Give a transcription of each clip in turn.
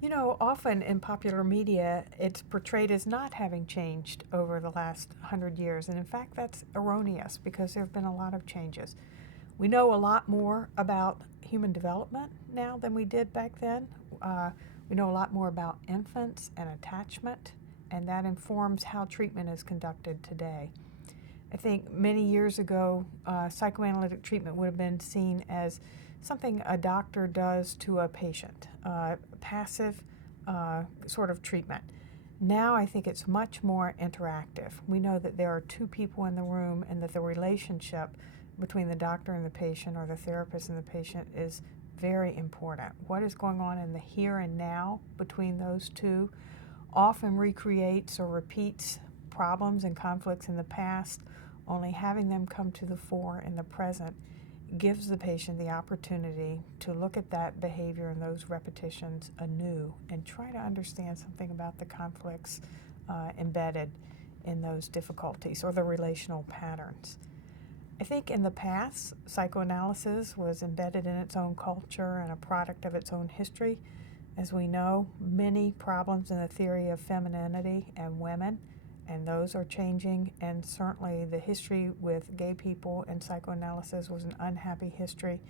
You know, often in popular media, it's portrayed as not having changed over the last 100 years. And in fact, that's erroneous because there have been a lot of changes. We know a lot more about human development now than we did back then. We know a lot more about infants and attachment, and that informs how treatment is conducted today. I think many years ago, psychoanalytic treatment would have been seen as something a doctor does to a patient, passive sort of treatment. Now I think it's much more interactive. We know that there are two people in the room and that the relationship between the doctor and the patient or the therapist and the patient is very important. What is going on in the here and now between those two often recreates or repeats problems and conflicts in the past. Only having them come to the fore in the present gives the patient the opportunity to look at that behavior and those repetitions anew and try to understand something about the conflicts embedded in those difficulties or the relational patterns. I think in the past, psychoanalysis was embedded in its own culture and a product of its own history. As we know, many problems in the theory of femininity and women, and those are changing, and certainly the history with gay people and psychoanalysis was an unhappy history,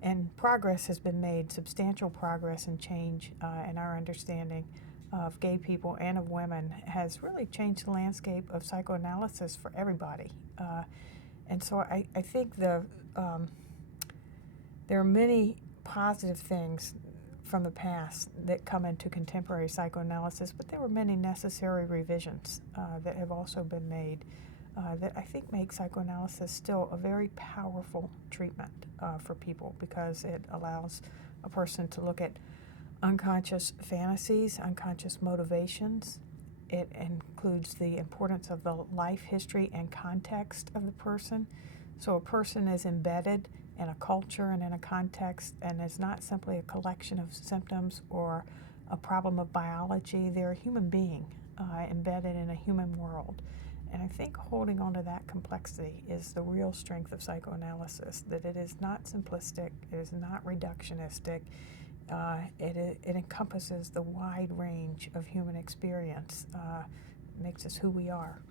and progress has been made, substantial progress and change in our understanding of gay people and of women has really changed the landscape of psychoanalysis for everybody. And so I think there are many positive things from the past that come into contemporary psychoanalysis, but there were many necessary revisions that have also been made that I think make psychoanalysis still a very powerful treatment for people because it allows a person to look at unconscious fantasies, unconscious motivations. It includes the importance of the life history and context of the person. So a person is embedded in a culture and in a context and is not simply a collection of symptoms or a problem of biology. They're a human being embedded in a human world. And I think holding on to that complexity is the real strength of psychoanalysis, that it is not simplistic, it is not reductionistic, it encompasses the wide range of human experience, makes us who we are.